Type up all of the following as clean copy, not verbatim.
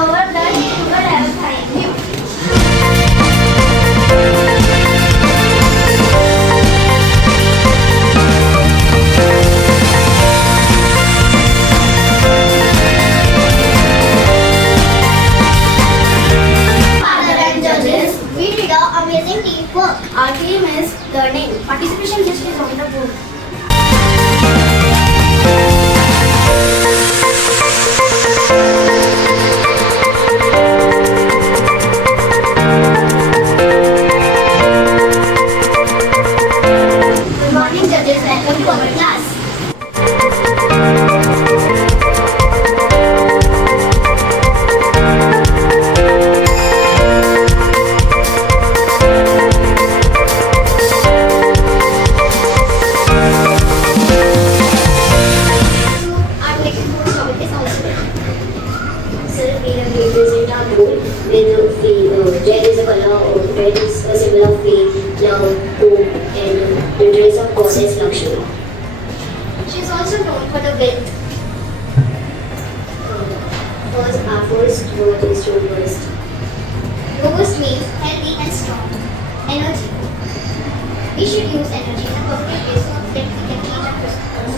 covered the sugar level. Thank you. Father and judges, we did an amazing teamwork. Our team is learning. Participation list is on the board. Good morning, judges. Welcome to our class. I'm taking food from this house. Sir, we have represent our bowl with red is a color of red is a symbol of faith, love, hope, and the dress of goddess Lakshmi. She is also known for the wind. First, our first word is robust. Robust means healthy and strong. Energy. We should use energy in a perfect way so that we can teach our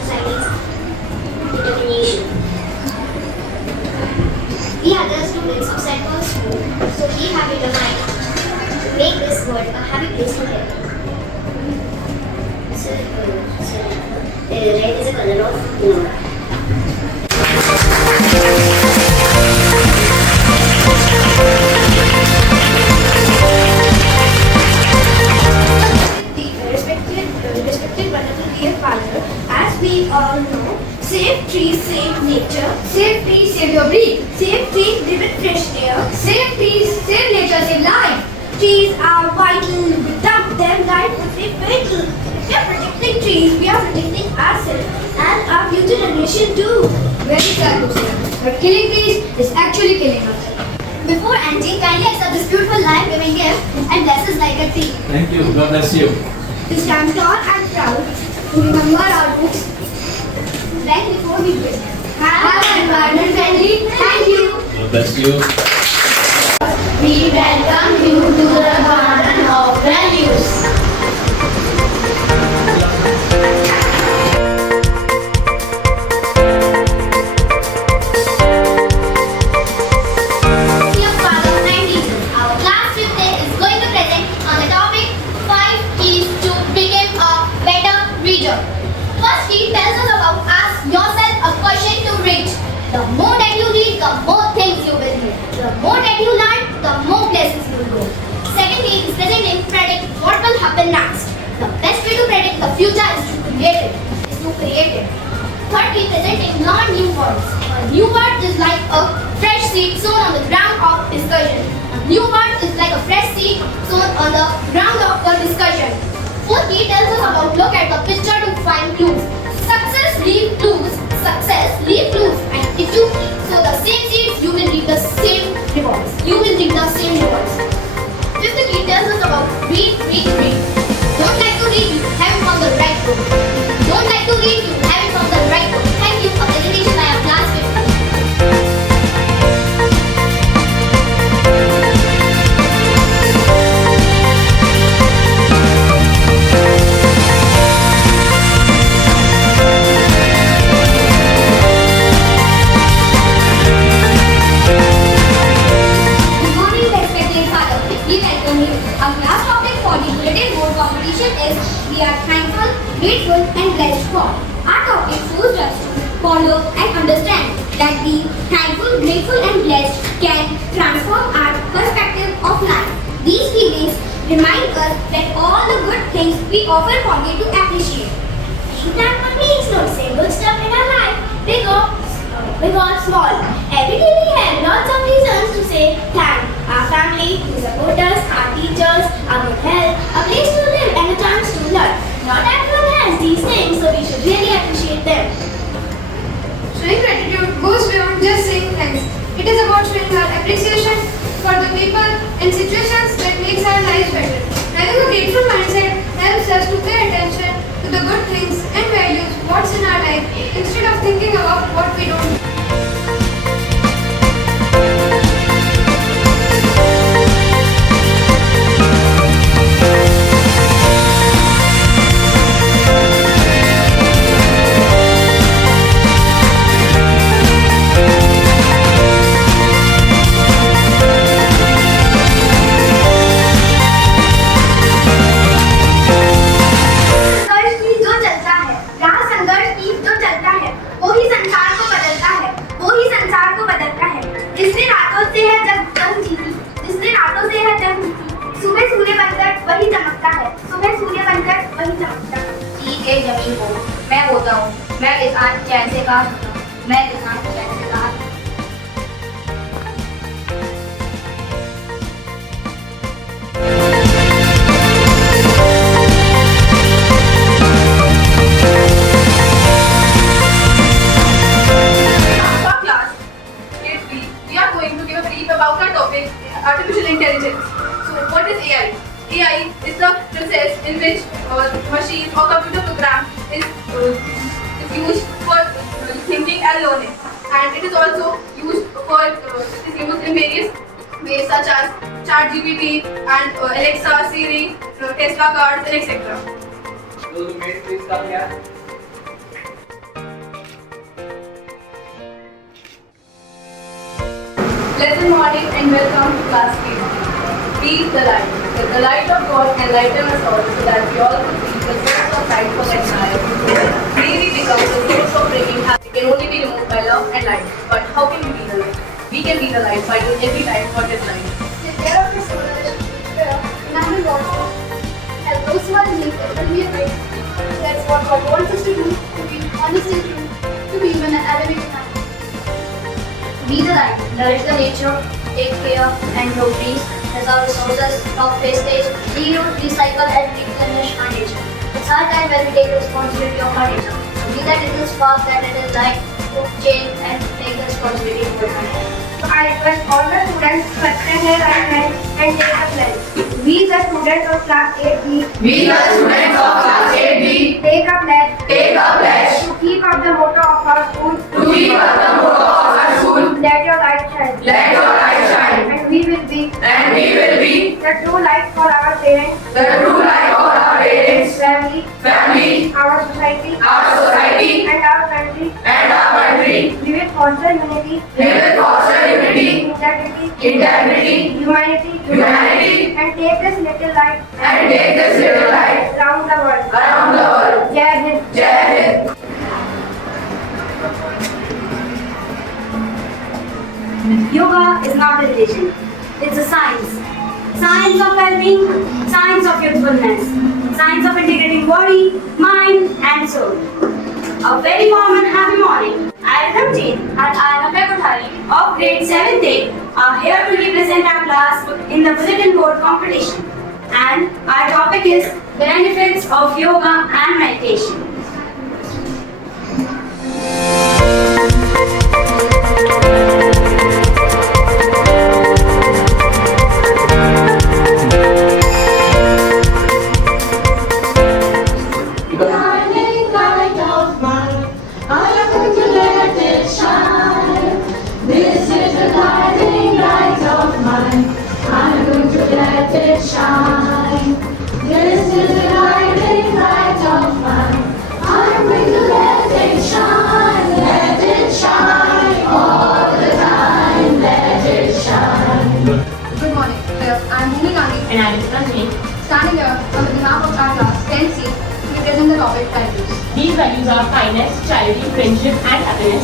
societies. Determination. We are the students of St. Paul's School, so we have determined to make this world a happy place to live. Sir, red is a color of love. Respected wonderful dear Father, as we all know, save trees, save nature. Save trees, save your breath. Save trees, live in fresh air. Save trees, save nature, save life. Trees are vital. Without them, life would be fatal. If we are protecting trees, we are protecting ourselves and our future generation too. Very sad to say, but killing trees is actually killing us. Before ending, kindly accept this beautiful life-giving gift and bless us like a tree. Thank you. God bless you. To stand tall and proud, to remember our roots, right before we quit. Have an environment friendly. Thank you. God bless you. We welcome you to the garden of values. Dear Father and teacher, our class today is going to present on the topic 5 keys to become a better reader. First key tells us about ask yourself a question to read. The more that you read, the more things you will hear. The more that you learn, the more places you will go. Second key is presenting predict what will happen next. The best way to predict the future is to create it. Third key presenting learn new words. A new word is like a fresh seed sown on the ground of discussion. A new word is like a fresh seed sown on the ground of the discussion. Fourth key tells us about look at the picture to find clues. Success leave clues. Success leave clues. And if you sow the same seeds, you will reap the same rewards. Fifth key tells us about read. Don't like to read, you haven't found the right book. Don't like to read, you haven't found the right book. Thank you. A presentation by our class 50. Good morning, respected Father. We welcome you. Our class topic for the bulletin board competition is we are thankful, grateful, and blessed for. Our topic forced us to follow and understand that the thankful, grateful, and blessed can transform our perspective of life. These feelings remind us that all the good things we often forget to appreciate. Thankful means noticing good stuff in our life, big or small. Every day we have lots of reasons to say thank our family, who support us, our teachers, our good health, a place to live and a chance to learn. Not everyone has these things, so we should really appreciate them. Showing gratitude goes beyond just saying thanks. It is about showing our appreciation for the people and situations that makes our lives better. Having a grateful mindset helps us to pay attention to the good things and values what's in our life instead of thinking about what we don't. किसान कैसे का मैं किसान कैसे का For class 8B, we are going to give a brief about our topic, artificial intelligence. So, what is AI? AI is the process in which machine or computer program is used for thinking and learning, and it is also used in various ways such as ChatGPT and Alexa, Siri, Tesla cars, and etc. Will the maid please come here? Pleasant morning and welcome to class 8. Be the light. Let the light of God enlighten us all so that we all could be the source of light for the entire world. May we become the source of bringing happiness can only be removed by love and light. But how can we be the light? We can be the light by doing every time what is right. The care of the solar environment wants to help those who are in need to be a light. That's what God wants us to do, to be honest and true, to be even an elevated man. Be the light, nourish the nature, take care and grow trees, preserve resources, stop wastage, reuse, recycle and replenish our nature. It's our time when we take responsibility of our nature. Be that little spark that it is light, to change and take the responsibility for our nature. I request all the students to extend their right hand and take a pledge. We the students of class 8B. We the students of class 8B Take a pledge. take a pledge To keep up the motto of our school. to keep up the motto of our school. Let your light shine. Let your light shine, And we will be and we will be the true light for our parents, the true light for our parents, family, family, our society, our society, and our country. and our country. We will foster unity, We will foster unity, integrity, humanity, and take this little light and take this little light around the world. around the world. Jai Hind. Jai Hind. Yoga is not a religion, it's a science. Science of well-being, science of youthfulness, science of integrating body, mind and soul. A very warm and happy morning. I am Ramjeet and I am Abhay Kothari of grade 7th A are here to represent our class in the bulletin board competition. And our topic is benefits of yoga and meditation. Shining light of mine, I am going to let it shine. This is the guiding light of mine, I'm going to let it shine. This is the guiding light of mine, I'm going to let it shine all the time, let it shine. Good morning. I am Bhumi Gandhi, And I am Ranjini. standing here on behalf of our class 10C to represent the topic values. These values are kindness, charity, friendship, and happiness.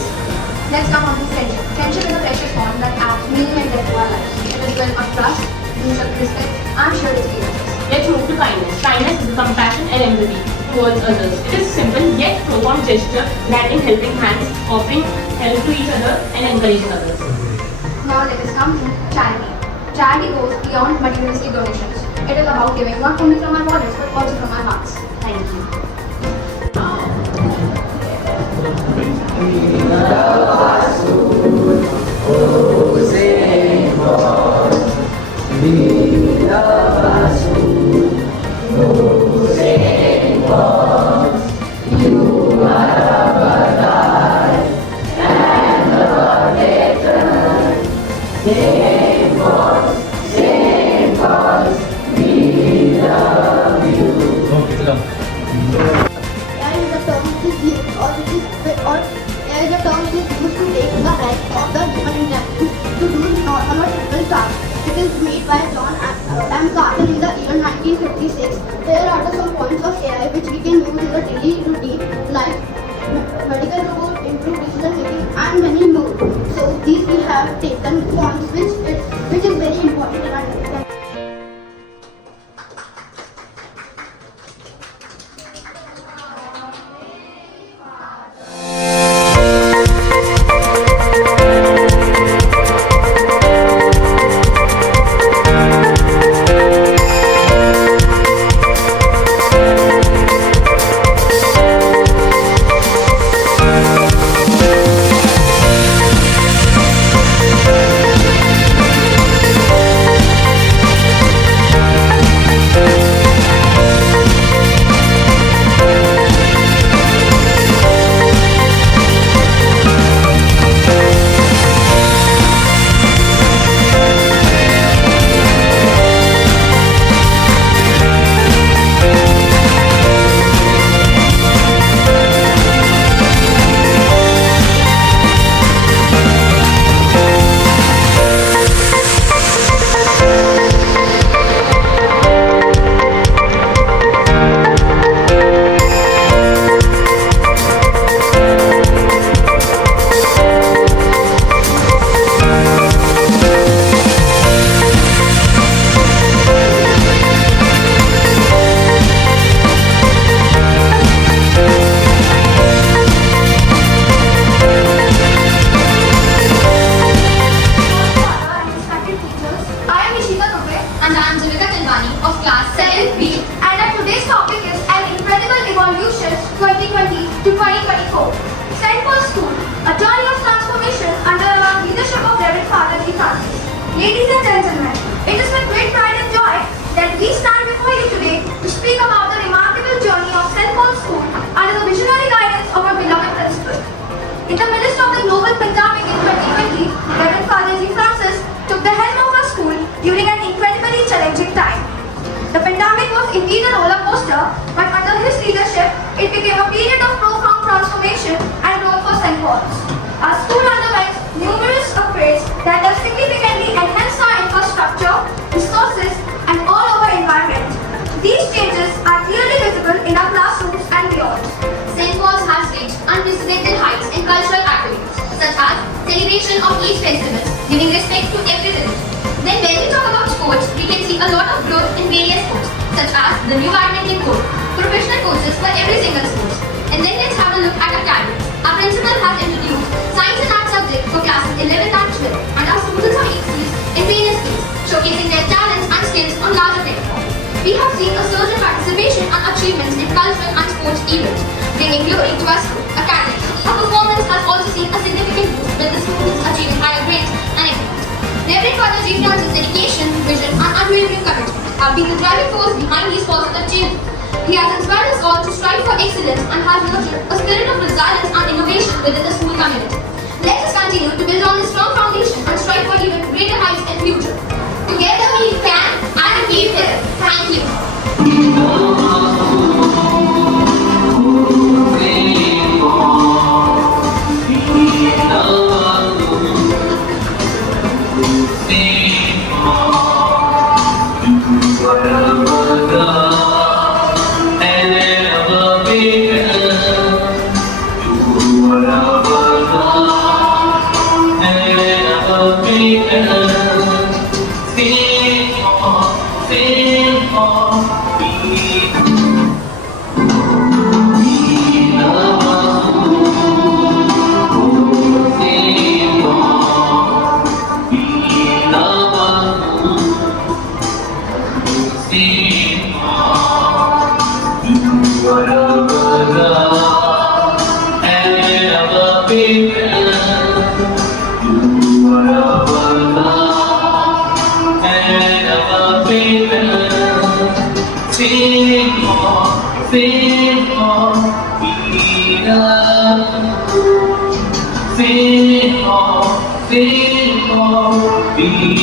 Let's come on to friendship. Friendship is a precious bond that adds meaning and depth to our lives. It is built on trust, mutual respect, and shared experiences. Let's move to kindness. Kindness is compassion and empathy towards others. It is simple yet profound gesture that in helping hands, offering help to each other, and encouraging others. Now let us come to charity. Charity goes beyond materialistic donations. It is about giving not only from our wallets but also from our hearts. Thank you. Okay, come. There is a term which is used or there is a term which is used to take the rank of the human intelligence to do normal or simple tasks. It is made by John M. Carter in the year 1956. Here are some points of AI which we can use in the daily routine like medical robot, improved decision making and many more. So these we have taken points which is very important in our life. classes. Ladies and gentlemen, it is with great pride and joy that we stand before you today to speak about the remarkable journey of St. Paul's School under the visionary guidance of our beloved principal. In the midst of the global pandemic in 2020, Reverend Father G. Francis took the helm of our school during an incredibly challenging time. The pandemic was indeed a roller coaster, but under his leadership, it became a period of profound transformation and growth for St. Paul's. Our school underwent numerous upgrades that have significantly enhanced our infrastructure, resources, and all-over environment. These changes are clearly visible in our classrooms and beyond. St. Paul's has reached unprecedented heights in cultural activities, such as celebration of each festival, giving respect to every religion. Then when we talk about sports, we can see a lot of growth in various sports, such as the new badminton court, professional coaches for every single sport. And then let's have a look at academics. Our principal has introduced science and art subject for classes 11th and 12th, and our students are excellent in various fields, showcasing their talents and skills on larger platforms. We have seen a surge in participation and achievements in cultural and sports events, bringing glory to our school academy. Our performance has also seen a significant boost with the students achieving higher grades and excellence. Reverend Father G. Francis' dedication, vision, and unwavering commitment have been the driving force behind these positive changes. He has inspired us all to strive for excellence and has nurtured a spirit of resilience and innovation within the school community. Let us continue to build on this strong foundation and strive for even greater heights in future. Together we can and we will. Thank you. Sing on, be